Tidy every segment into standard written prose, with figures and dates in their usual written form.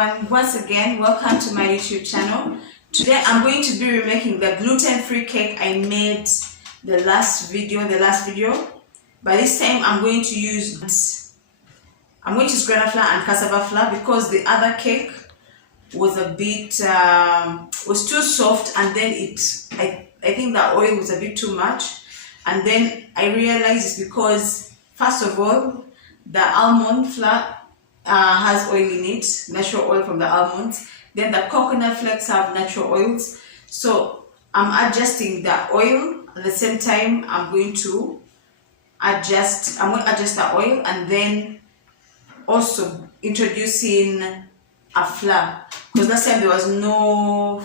everyone, once again welcome to my YouTube channel. Today I'm going to be remaking the gluten-free cake I made the last video. By this time I'm going to use granite flour and cassava flour because the other cake was a bit was too soft, and then I think the oil was a bit too much, and then I realized it's because first of all the almond flour has oil in it, natural oil from the almonds. Then the coconut flakes have natural oils. So I'm adjusting the oil at the same time. I'm going to adjust the oil, and then also introducing a flour, because last time there was no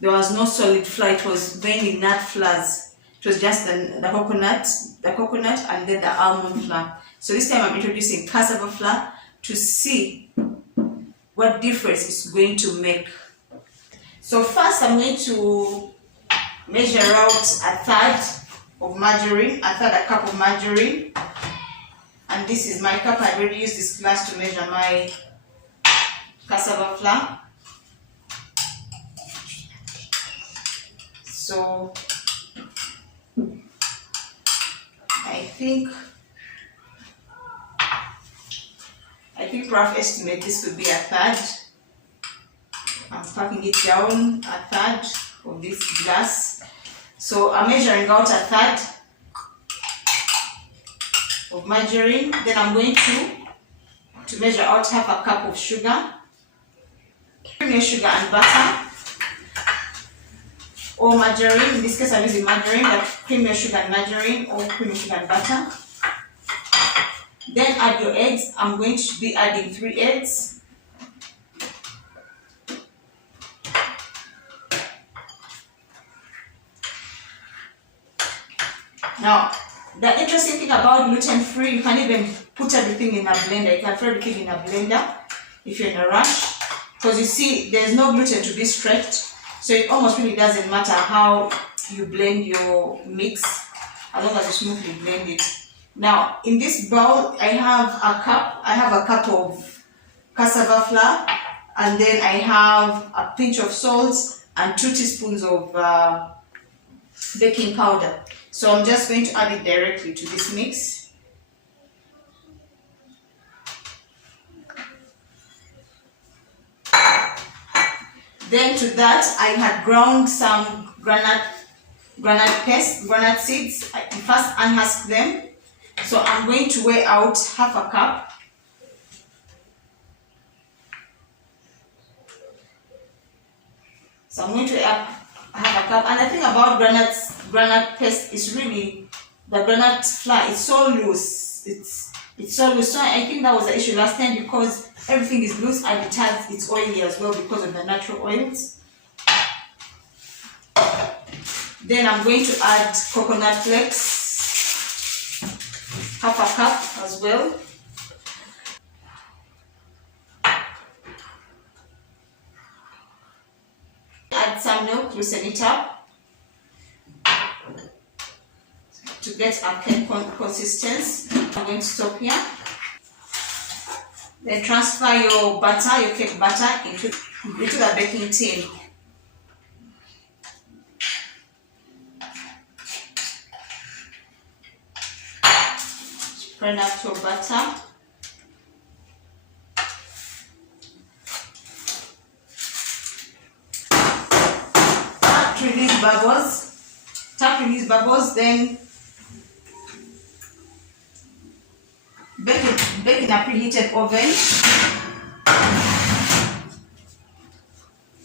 solid flour. It was mainly nut flours. It was just the coconut and then the almond flour. So this time I'm introducing cassava flour to see what difference it's going to make. So first I'm going to measure out a third cup of margarine, and this is my cup. I already used this glass to measure my cassava flour. So I think rough estimate this would be a third. I'm packing it down, a third of this glass. So I'm measuring out a third of margarine. Then I'm going to measure out half a cup of sugar, creamy sugar and butter, or margarine. In this case I'm using margarine, but creamy sugar and margarine, or creamy sugar and butter. Then add your eggs. I'm going to be adding 3 eggs. Now, the interesting thing about gluten-free, you can even put everything in a blender. You can throw everything in a blender if you're in a rush, because you see there's no gluten to be stretched, so it almost really doesn't matter how you blend your mix, as long as you smoothly blend it. Now, in this bowl, I have a cup of cassava flour, and then I have a pinch of salt and 2 teaspoons of baking powder. So I'm just going to add it directly to this mix. Then to that, I had ground some granite seeds. I first unhusked them. So I'm going to weigh out half a cup. So I'm going to add half a cup. And the thing about granite paste is really the granite flour. It's so loose. It's so loose. So I think that was the issue last time, because everything is loose and it's oily as well because of the natural oils. Then I'm going to add coconut flakes, half a cup as well. Add some milk, loosen it up to get a cake consistency. I'm going to stop here. Then transfer your cake butter into the baking tin. Spread out your butter. Tap release bubbles, then bake in a preheated oven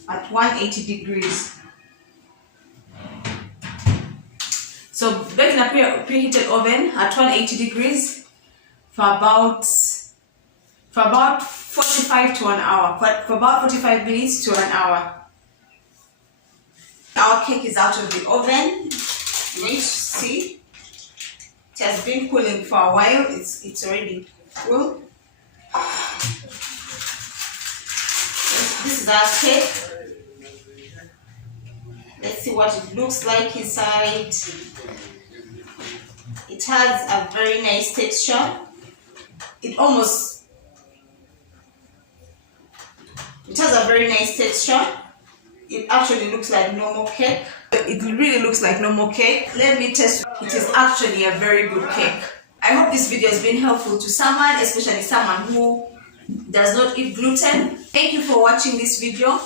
at 180 degrees. So bake in a preheated oven at 180 degrees for about 45 to an hour, for about 45 minutes to an hour. Our cake is out of the oven. You need to see it has been cooling for a while. It's already cool. This is our cake. Let's see what it looks like inside. It has a very nice texture. It almost very nice texture. It actually looks like normal cake. It really looks like normal cake. Let me test. It is actually a very good cake. I hope this video has been helpful to someone, especially someone who does not eat gluten. Thank you for watching this video.